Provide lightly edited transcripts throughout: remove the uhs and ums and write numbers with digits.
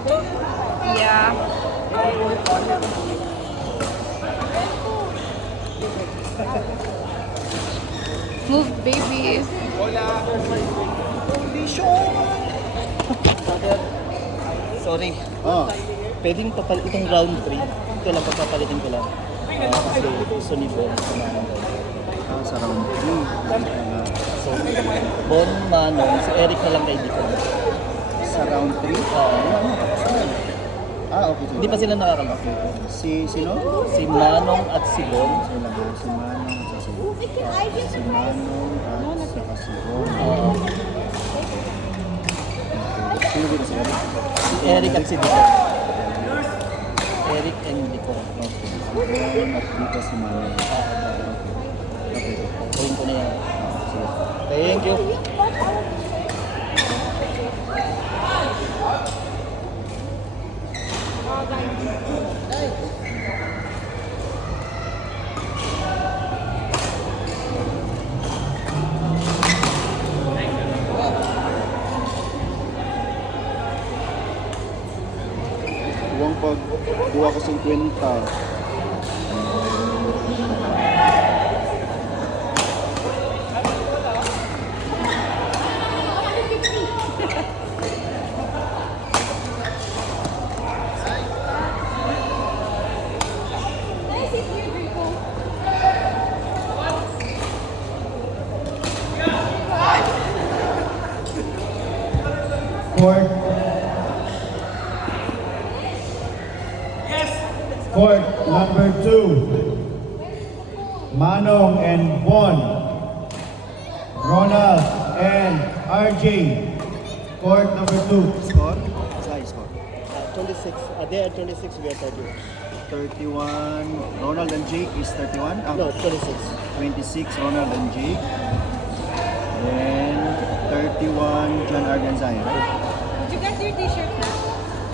Yeah. Move, baby. Sorry. Oh, Pwede mo papalit itong round 3. Ito lang papapalitin ko lang. Kasi gusto ni Bon. sa round 3. So, Bon, Manong, si Eric na lang kay Diko. Sa round 3? Okay. Hindi pa sila nakakalap. Sino? Si Manong at si Bon. Sino lang? Si Manong at si Bon. Si Manong at saka si Bon. Sino dito si Eric? Si Eric at si Diko. Eric and Diko. Okay. Si Bon at dito si Manong. Okay. Gawin ko na yan. Sige. Thank you. Huwag pag duwa ko 50. Court number 2, Manong and Bon, Ronald and RJ. Court number 2. Score? Size score. 26. They are 26. We are 31. 31. Ronald and Jake is 31. No, 26. 26. Ronald and Jake. And 31. John Arganzay, right? Did you get your t-shirt na?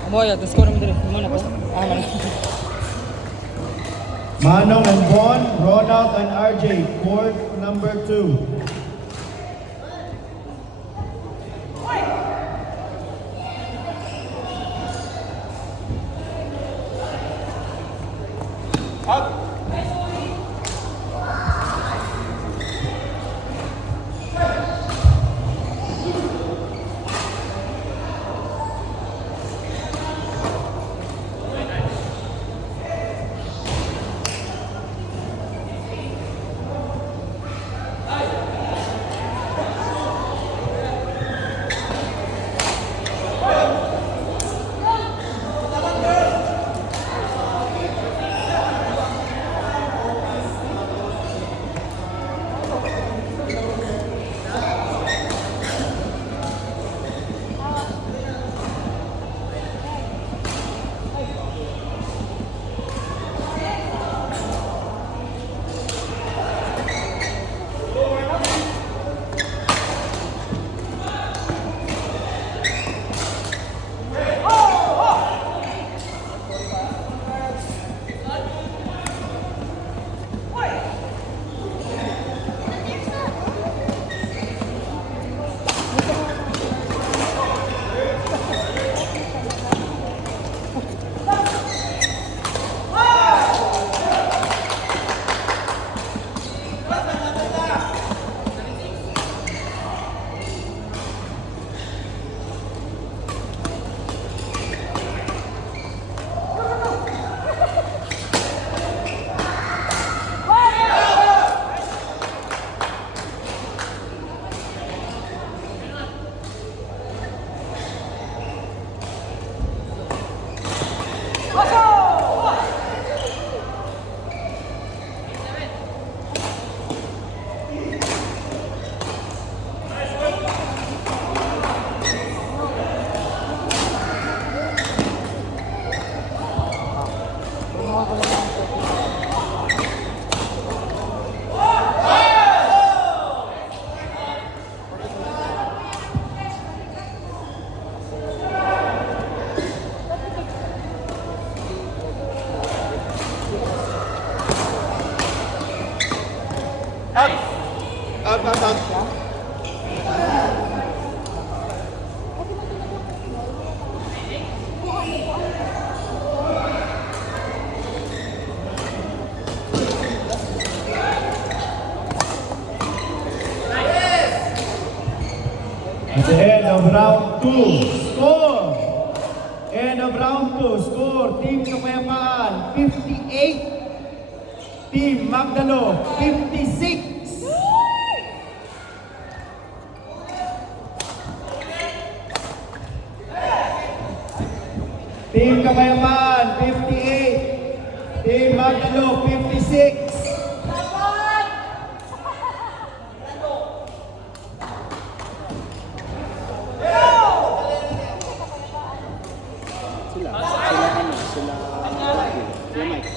Moya, the score naman din. Mana Basta naman. Manong and Bon, Ronald and RJ. Court number 2. The end of round 2. Score! End of round 2. Score. Team Kapayapaan, 58. Team Magdalo, 56. Team Kapayapaan, 58. Team Magdalo, 56. Sila Mike.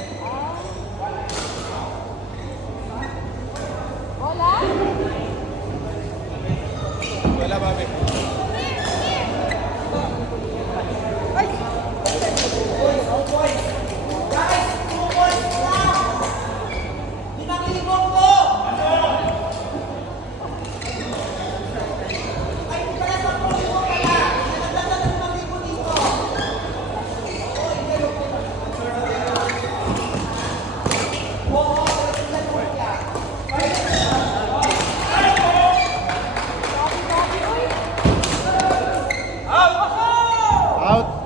Out.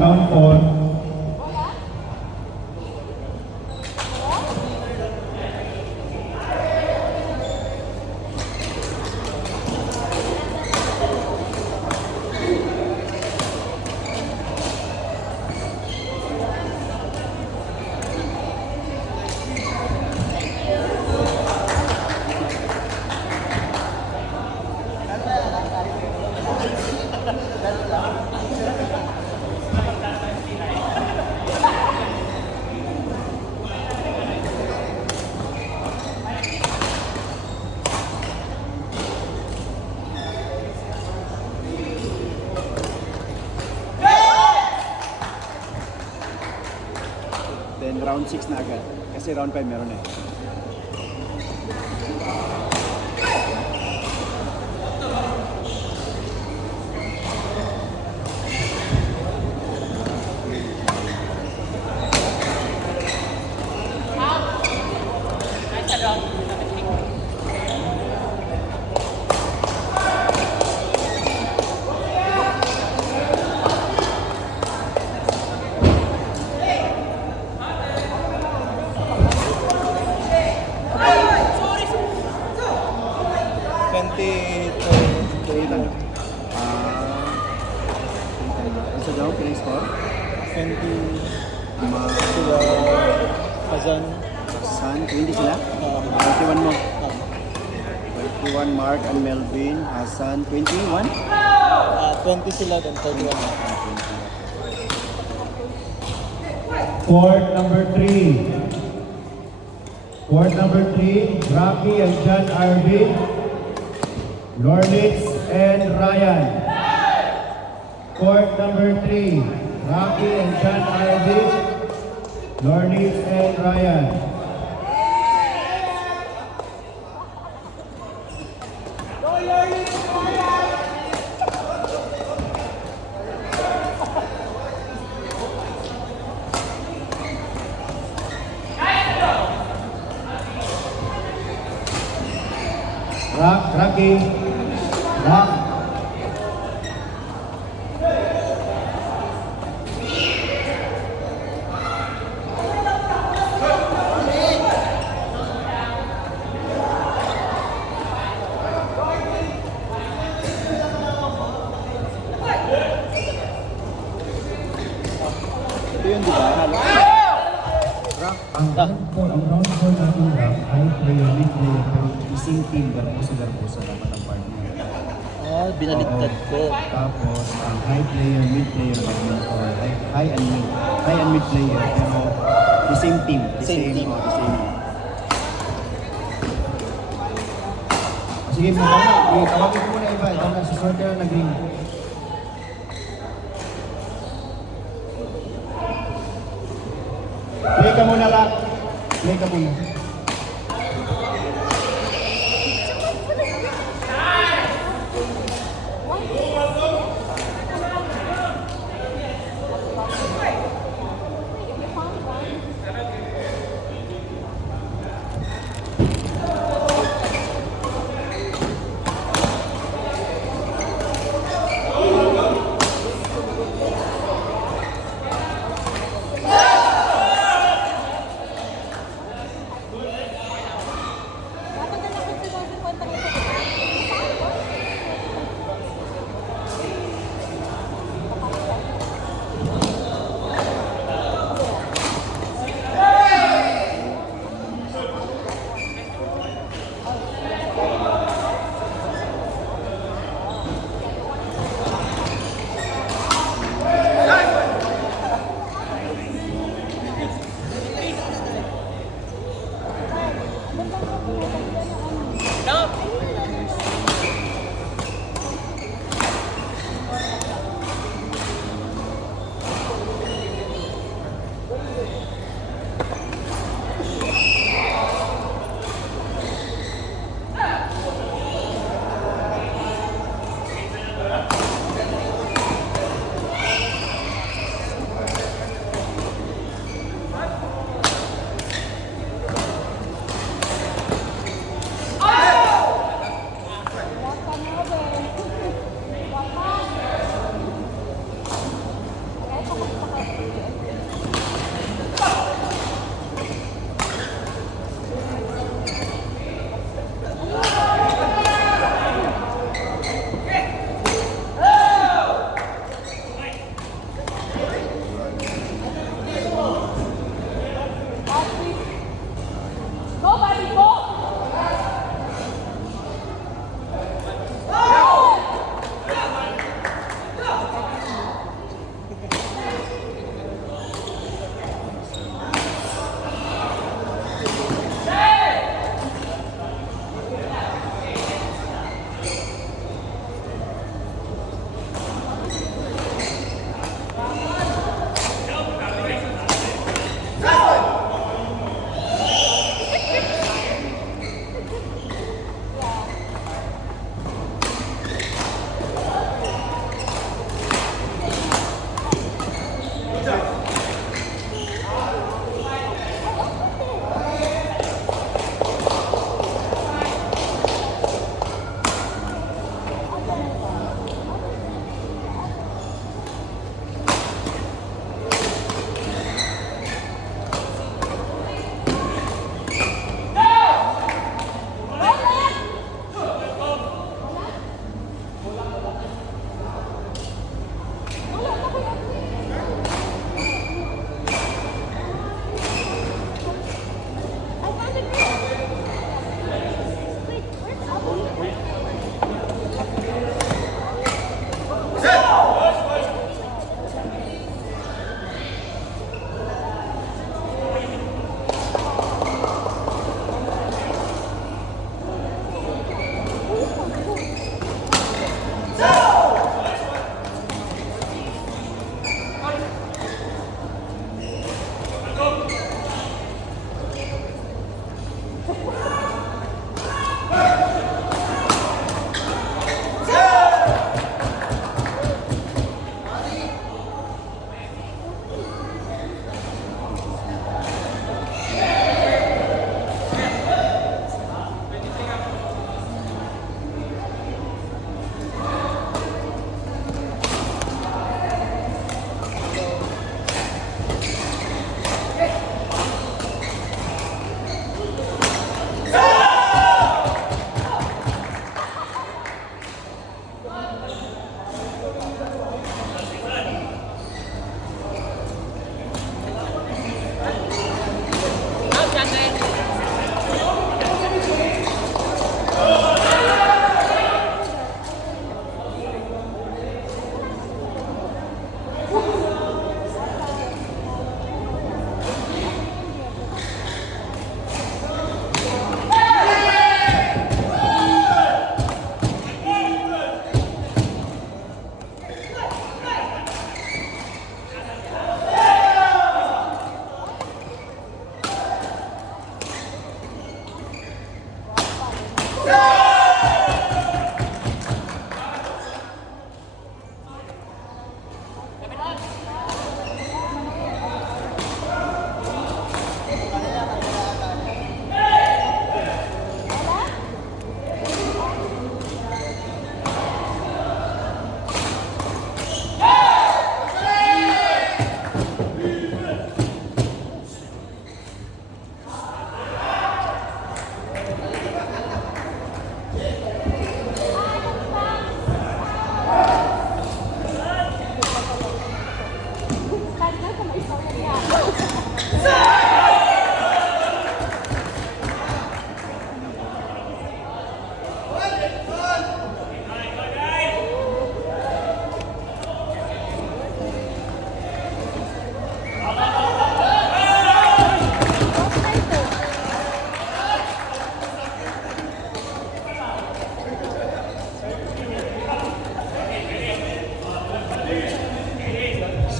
Round 4. Then round 6 na agad. Kasi round 5 meron eh. Isa daw, pinag-score? 20 Sila Hazan. San, 20 sila? 21 mo. 21 Mark and Melvin. Hassan, 21? 20 sila, then 31. 21. Court number 3. Court number 3, Rocky and John Arvin. Lornitz and Ryan. Court number 3, Rocky and John Arvin. Lornitz and Ryan. Rocky. Rock. Ito yun, di ba? Ang round 4 natin rock, ay player, mid player, pero isang team, garpo sa dapat ang partner. Binaliktad ko. Tapos, ang high player, mid player, or high and mid player, pero the same team. The Same team. the same. Sige, tawagin ko muna iba. Ito na, susunod na nag-ring. Play ka muna lang. Play ka muna.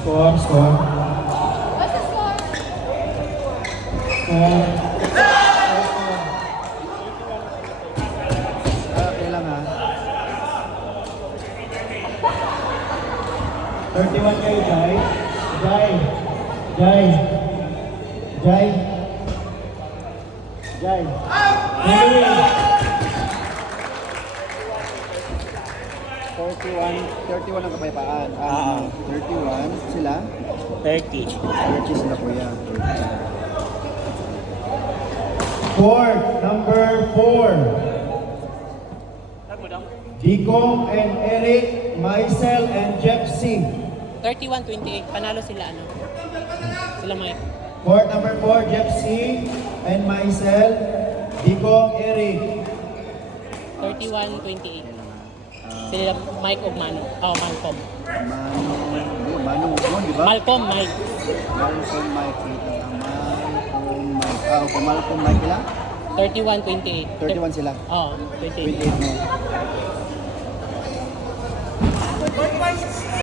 Score, score. What's the score? Score. Okay lang ha. 31 kayo, Jai. Jai. Jai. Jai. Jai. Hey. 31 ang kapayapaan. 31 sila. 30. 30 sila kuya. Court number 4. Dicom and Eric, Maisel and Jepsy. 31-28. Panalo sila ano? Sila Mike. Court number 4, Jepsy and Maisel, Dicom, Eric. 31-28. Sila Mike o Mano. Oh, Malcolm. Manu, di ba? Malcolm, Mike. Malcolm Mike. Malcolm Mike. Okay, Malcolm Mike lang? 31-28. 31 sila. Oh, 28. 28 mo.